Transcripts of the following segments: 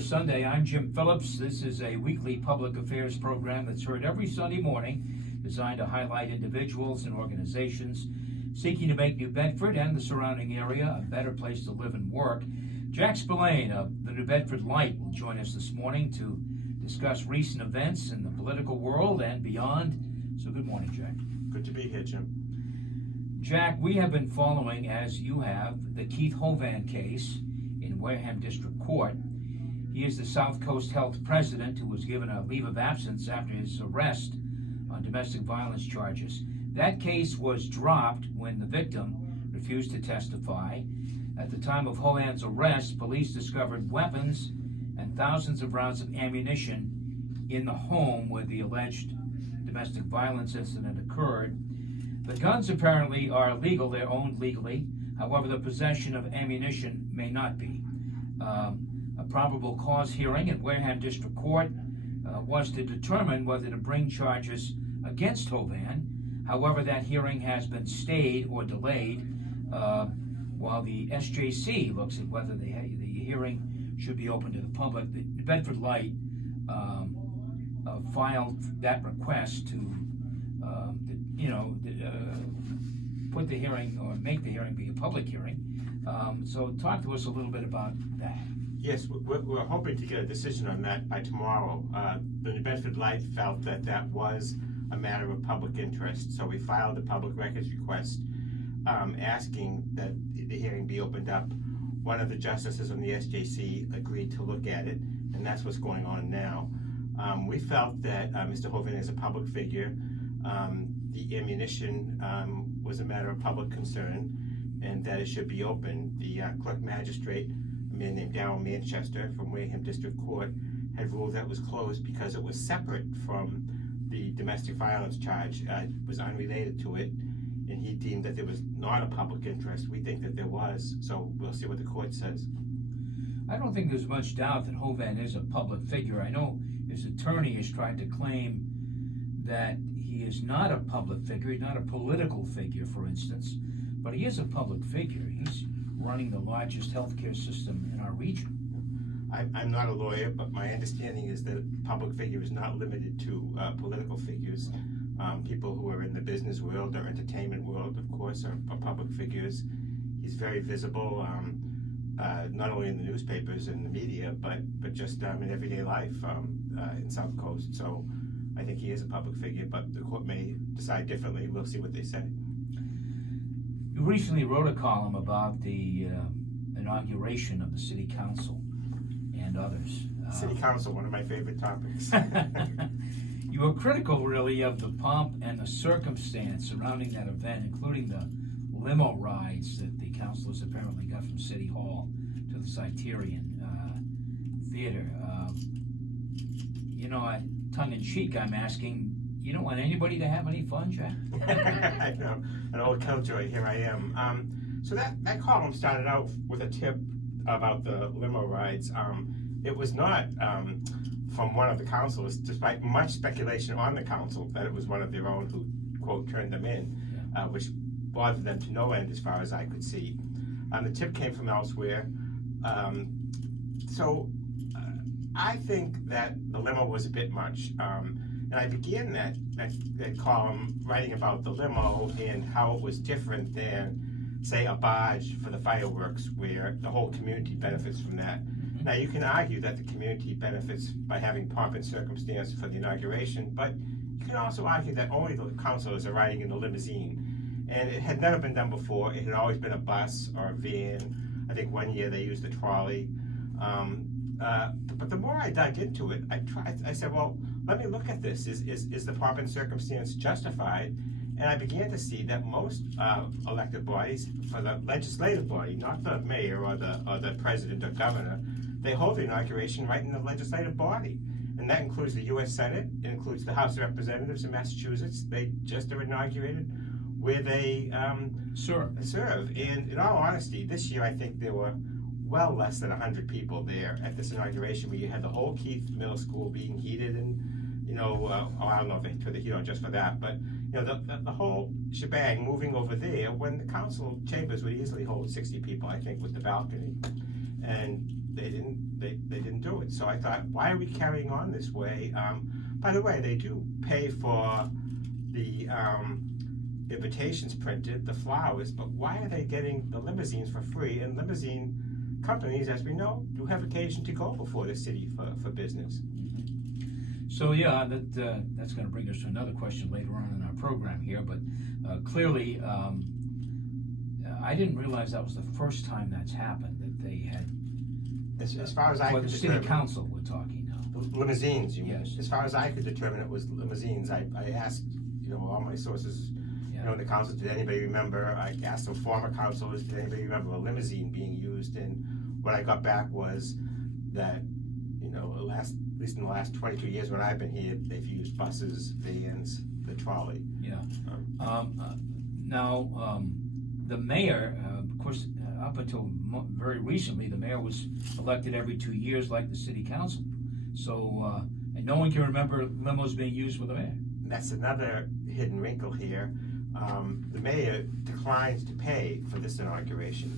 Sunday. I'm Jim Phillips. This is a weekly public affairs program that's heard every Sunday morning, designed to highlight individuals and organizations seeking to make New Bedford and the surrounding area a better place to live and work. Jack Spillane of the New Bedford Light will join us this morning to discuss recent events in the political world and beyond. So good morning, Jack. Good to be here, Jim. Jack, we have been following, as you have, the Keith Hovan case in Wareham District Court. He is the South Coast Health president who was given a leave of absence after his arrest on domestic violence charges. That case was dropped when the victim refused to testify. At the time of Hovan's arrest, police discovered weapons and thousands of rounds of ammunition in the home where the alleged domestic violence incident occurred. The guns apparently are legal, they're owned legally. However, the possession of ammunition may not be. A probable cause hearing in Wareham District Court was to determine whether to bring charges against Hovan. However, that hearing has been stayed or delayed while the SJC looks at whether the hearing should be open to the public. The Bedford Light filed that request to put the hearing or make the hearing be a public hearing. So talk to us a little bit about that. Yes, we're hoping to get a decision on that by tomorrow. The New Bedford Light felt that that was a matter of public interest, so we filed a public records request asking that the hearing be opened up. One of the justices on the SJC agreed to look at it, and that's what's going on now. We felt that Mr. Hovind is a public figure. The ammunition was a matter of public concern, and that it should be open. The clerk magistrate, a man named Darrell Manchester from Wareham District Court, had ruled that it was closed because it was separate from the domestic violence charge. It was unrelated to it, and he deemed that there was not a public interest. We think that there was, so we'll see what the court says. I don't think there's much doubt that Hovan is a public figure. I know his attorney has tried to claim that he is not a public figure, he's not a political figure, for instance, but he is a public figure. He's running the largest healthcare system in our region. I'm not a lawyer, but my understanding is that a public figure is not limited to political figures. People who are in the business world or entertainment world, of course, are public figures. He's very visible, not only in the newspapers and the media, but just in everyday life in South Coast. So I think he is a public figure, but the court may decide differently. We'll see what they say. You recently wrote a column about the inauguration of the city council and others. City council, one of my favorite topics. You were critical, really, of the pomp and the circumstance surrounding that event, including the limo rides that the councilors apparently got from City Hall to the Criterion Theater. Tongue-in-cheek, I'm asking, you don't want anybody to have any fun, Jack? I know, an old killjoy, here I am. So that column started out with a tip about the limo rides. It was not from one of the councilors, despite much speculation on the council that it was one of their own who, quote, turned them in, which bothered them to no end as far as I could see. The tip came from elsewhere. I think that the limo was a bit much. And I began that column writing about the limo and how it was different than, say, a barge for the fireworks, where the whole community benefits from that. Now, you can argue that the community benefits by having pomp and circumstance for the inauguration, but you can also argue that only the councilors are riding in the limousine. And it had never been done before. It had always been a bus or a van. I think one year they used the trolley. But the more I dug into it, I said, well, let me look at this. Is the pomp and circumstance justified? And I began to see that most elected bodies, for the legislative body, not the mayor or the president or governor, they hold the inauguration right in the legislative body. And that includes the U.S. Senate, it includes the House of Representatives in Massachusetts. They just are inaugurated where they serve. And in all honesty, this year I think there were well less than 100 people there at this inauguration, where you had the whole Keith Middle School being heated, and I don't know if they turned the heat on just for that, but the whole shebang moving over there, when the council chambers would easily hold 60 people, I think, with the balcony. And they didn't do it. So I thought, why are we carrying on this way? By the way, they do pay for the invitations printed, the flowers, but why are they getting the limousines for free? And limousine companies, as we know, do have occasion to go before the city for business. So yeah, that's going to bring us to another question later on in our program here. But clearly, I didn't realize that was the first time that's happened, that they had. As far as I for could the determine, city council, we're talking now. Limousines. You Yes. mean? As far as I could determine, it was limousines. I asked, all my sources, in the council, did anybody remember? I asked some former councilors, did anybody remember a limousine being used? And what I got back was that, at least in the last 22 years when I've been here, they've used buses, vans, the trolley. Yeah. Now, the mayor, of course, up until very recently, the mayor was elected every 2 years like the city council. So, and no one can remember limos being used with the mayor. That's another hidden wrinkle here. The mayor declined to pay for this inauguration.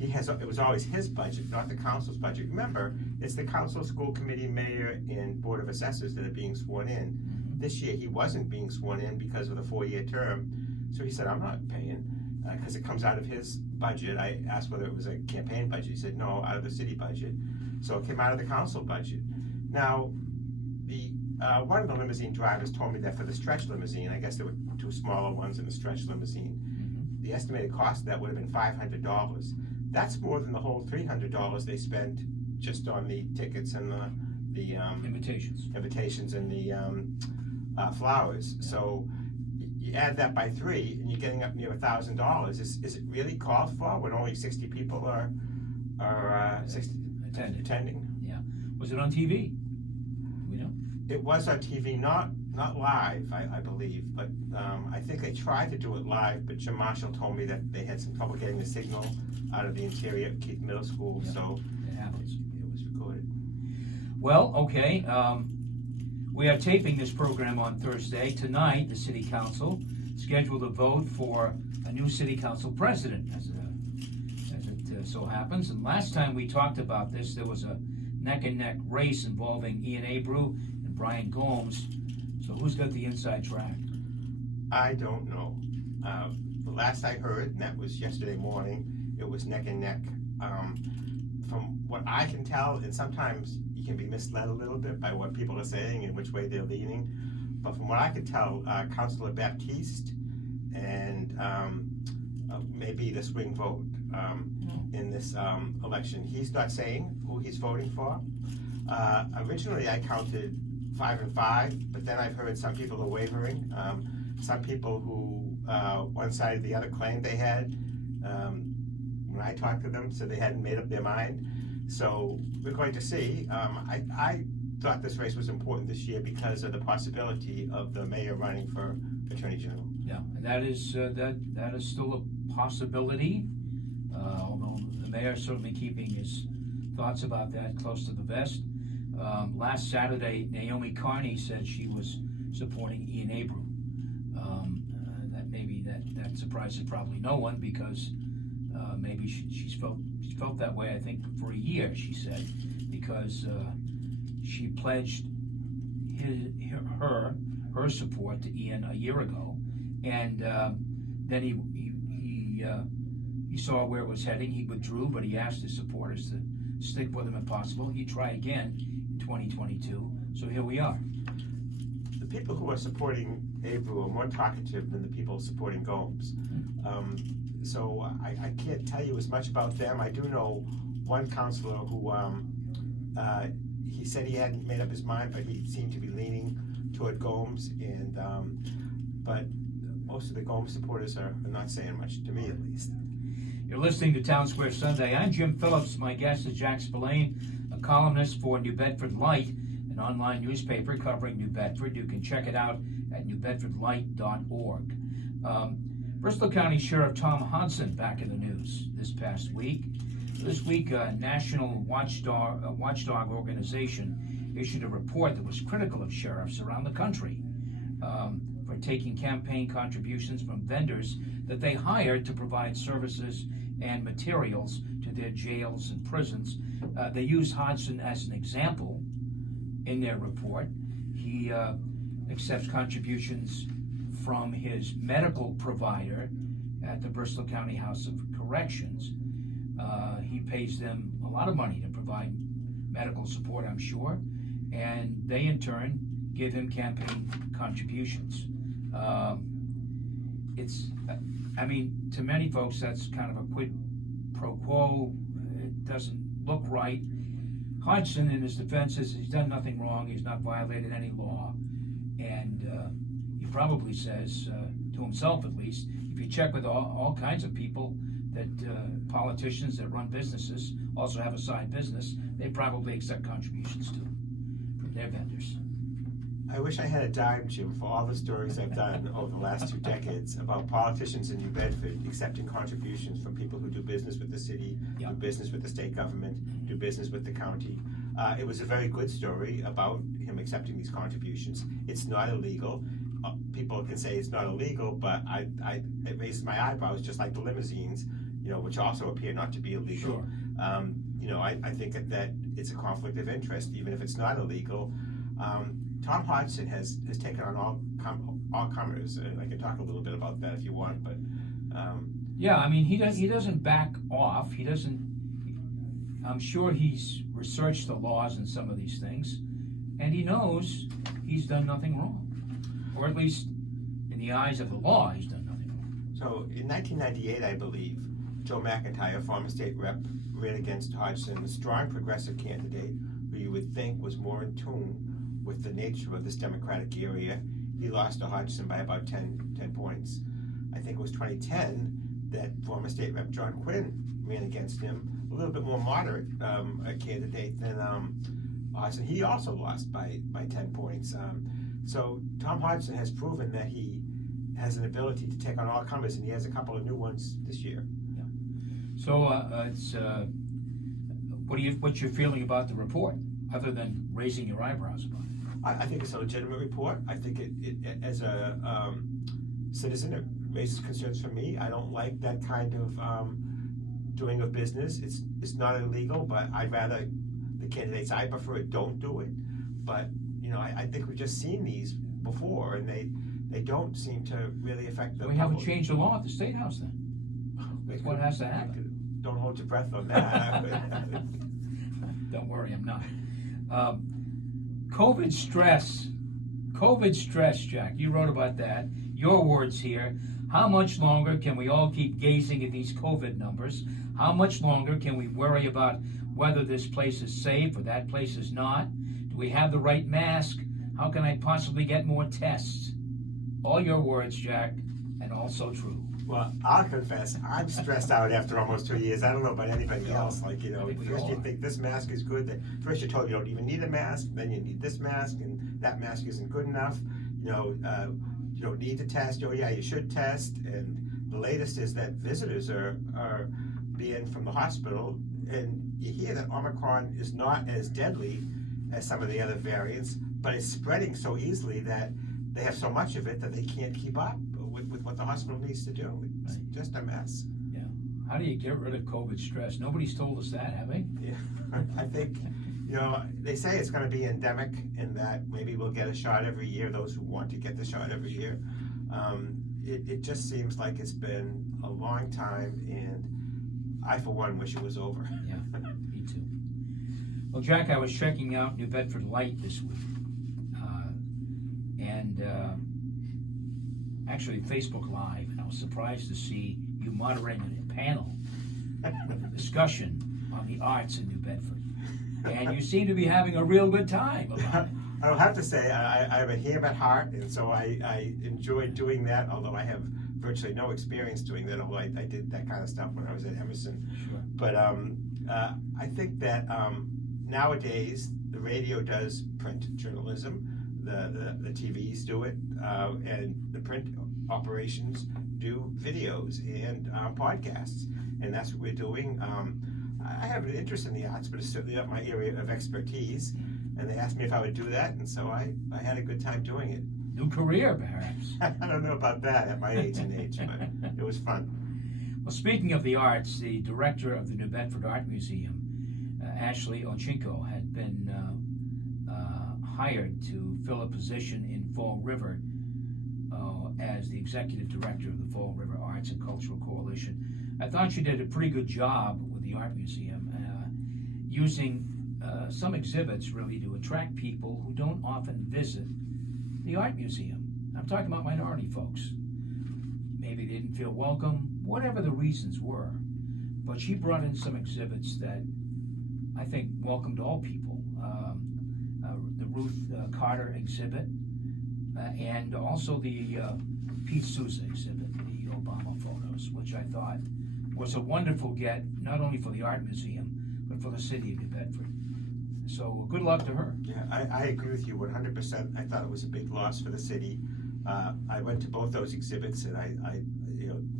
It was always his budget, not the council's budget. Remember, it's the council, school committee, mayor, and board of assessors that are being sworn in. This year, he wasn't being sworn in because of the 4-year term. So he said, I'm not paying, because it comes out of his budget. I asked whether it was a campaign budget. He said, no, out of the city budget. So it came out of the council budget. Now, one of the limousine drivers told me that for the stretch limousine, I guess there were 2 smaller ones in the stretch limousine, the estimated cost of that would have been $500. That's more than the whole $300 they spent just on the tickets and the invitations and the flowers. Yeah. So you add that by 3, and you're getting up near $1,000. Is it really called for when only 60 people are attending? Yeah. Was it on TV? We know. It was on TV, not live, I believe, but I think they tried to do it live, but Jim Marshall told me that they had some trouble getting the signal out of the interior of Keith Middle School, yeah, so it happens. It was recorded. Well, okay, we are taping this program on Thursday. Tonight, the City Council scheduled a vote for a new City Council president, as it so happens. And last time we talked about this, there was a neck-and-neck race involving Ian Abreu and Brian Gomes. So who's got the inside track? I don't know. The last I heard, and that was yesterday morning, it was neck and neck. From what I can tell, and sometimes you can be misled a little bit by what people are saying and which way they're leaning, but from what I can tell, Councilor Baptiste and maybe the swing vote in this election. He's not saying who he's voting for. Originally I counted 5 and 5, but then I've heard some people are wavering. Some people who one side or the other claimed they had, when I talked to them, so they hadn't made up their mind. So we're going to see. I thought this race was important this year because of the possibility of the mayor running for Attorney General. Yeah, and that is still a possibility, although the mayor is certainly keeping his thoughts about that close to the vest. Last Saturday, Naomi Carney said she was supporting Ian Abreu. That surprises probably no one, because maybe she's felt that way, I think, for a year, she said, because she pledged her support to Ian a year ago, and then he saw where it was heading. He withdrew, but he asked his supporters to stick with him if possible. He'd try again in 2022, so here we are. The people who are supporting Abreu are more talkative than the people supporting Gomes. So I can't tell you as much about them. I do know one councilor who he said he hadn't made up his mind, but he seemed to be leaning toward Gomes, and but most of the Gomes supporters are not saying much, to me at least. You're listening to Town Square Sunday. I'm Jim Phillips. My guest is Jack Spillane, a columnist for New Bedford Light, an online newspaper covering New Bedford. You can check it out at newbedfordlight.org. Bristol County Sheriff Tom Hodson back in the news this past week. This week, a national watchdog organization issued a report that was critical of sheriffs around the country for taking campaign contributions from vendors that they hired to provide services and materials to their jails and prisons. They use Hodgson as an example in their report. He accepts contributions from his medical provider at the Bristol County House of Corrections. He pays them a lot of money to provide medical support, I'm sure, and they in turn give him campaign contributions. To many folks, that's kind of a quid pro quo. It doesn't look right. Hodgson, in his defense, says he's done nothing wrong. He's not violated any law, and he probably says to himself, at least, if you check with all kinds of people, that politicians that run businesses also have a side business, they probably accept contributions too from their vendors. I wish I had a dime, Jim, for all the stories I've done over the last 2 decades about politicians in New Bedford accepting contributions from people who do business with the city, Yep. do business with the state government, do business with the county. It was a very good story about him accepting these contributions. It's not illegal. People can say it's not illegal, but it raises my eyebrows, just like the limousines, which also appear not to be illegal. Sure. I think that it's a conflict of interest, even if it's not illegal. Tom Hodgson has taken on all comers. I can talk a little bit about that if you want, but he doesn't back off. He doesn't. I'm sure he's researched the laws in some of these things, and he knows he's done nothing wrong, or at least in the eyes of the law, he's done nothing wrong. So in 1998, I believe, Joe McIntyre, former state rep, ran against Hodgson, a strong progressive candidate who you would think was more in tune with the nature of this Democratic area. He lost to Hodgson by about 10 points. I think it was 2010 that former state rep John Quinn ran against him, a little bit more moderate a candidate than Hodgson. He also lost by 10 points. So Tom Hodgson has proven that he has an ability to take on all comers, and he has a couple of new ones this year. Yeah. So what's your feeling about the report, other than raising your eyebrows about it? I think it's a legitimate report. I think it as a citizen, it raises concerns for me. I don't like that kind of doing of business. It's not illegal, but I'd rather the candidates I prefer don't do it. But I think we've just seen these before, and they don't seem to really affect the We haven't public. changed the law at the State House then. That's what has to happen. Don't hold your breath on that. Don't worry, I'm not. COVID stress, Jack, you wrote about that. Your words here. How much longer can we all keep gazing at these COVID numbers? How much longer can we worry about whether this place is safe or that place is not? Do we have the right mask? How can I possibly get more tests? All your words, Jack, and also true. Well, I'll confess, I'm stressed out after almost 2 years. I don't know about anybody Yeah. else. Like, first you think this mask is good. First you're told you don't even need a mask. Then you need this mask, and that mask isn't good enough. You don't need to test. Oh yeah, you should test. And the latest is that visitors are being from the hospital, and you hear that Omicron is not as deadly as some of the other variants, but it's spreading so easily that they have so much of it that they can't keep up with what the hospital needs to do. It's just a mess. Yeah. How do you get rid of COVID stress? Nobody's told us that, have they? Yeah. I think, they say it's going to be endemic, and that maybe we'll get a shot every year, those who want to get the shot every year. It just seems like it's been a long time, and I, for one, wish it was over. Yeah, me too. Well, Jack, I was checking out New Bedford Light this week, and actually Facebook Live, and I was surprised to see you moderating a panel discussion on the arts in New Bedford. And you seem to be having a real good time about it. I'll have to say, I'm a ham at heart, and so I enjoyed doing that, although I have virtually no experience doing that, although I did that kind of stuff when I was at Emerson. Sure. But I think that nowadays the radio does print journalism, the TVs do it, and the print operations do videos and podcasts, and that's what we're doing. I have an interest in the arts, but it's certainly not my area of expertise, and they asked me if I would do that, and so I had a good time doing it. New career, perhaps. I don't know about that at my age, but it was fun. Well, speaking of the arts, the director of the New Bedford Art Museum, Ashley Ochinko, had been hired to fill a position in Fall River as the executive director of the Fall River Arts and Cultural Coalition. I thought she did a pretty good job with the art museum, using some exhibits really to attract people who don't often visit the art museum. I'm talking about minority folks. Maybe they didn't feel welcome, whatever the reasons were. But she brought in some exhibits that I think welcomed all people. The Ruth Carter exhibit, and also the Pete Souza exhibit, the Obama photos, which I thought was a wonderful get, not only for the art museum, but for the city of New Bedford. So good luck to her. Yeah, I agree with you 100%. I thought it was a big loss for the city. I went to both those exhibits, and I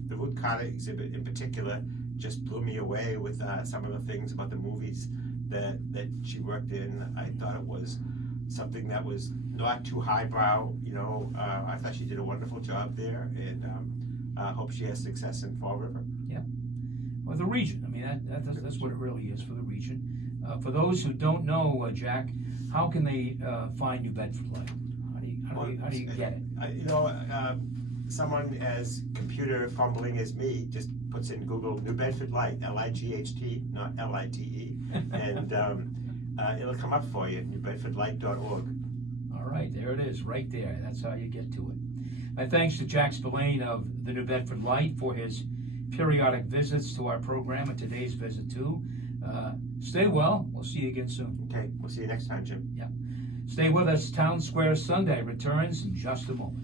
the Ruth Carter exhibit in particular just blew me away with some of the things about the movies that she worked in. I thought it was something that was not too highbrow. I thought she did a wonderful job there, and I hope she has success in Fall River. Yeah. Well, the region. I mean, that's what it really is for the region. For those who don't know, Jack, how can they find New Bedford Light? How do you get it? Someone as computer fumbling as me just puts in Google New Bedford Light, L-I-G-H-T, not L-I-T-E, and it'll come up for you, newbedfordlight.org. All right, there it is, right there. That's how you get to it. My thanks to Jack Spillane of the New Bedford Light for his periodic visits to our program, and today's visit too. Stay well. We'll see you again soon. Okay, we'll see you next time, Jim. Yeah. Stay with us. Town Square Sunday returns in just a moment.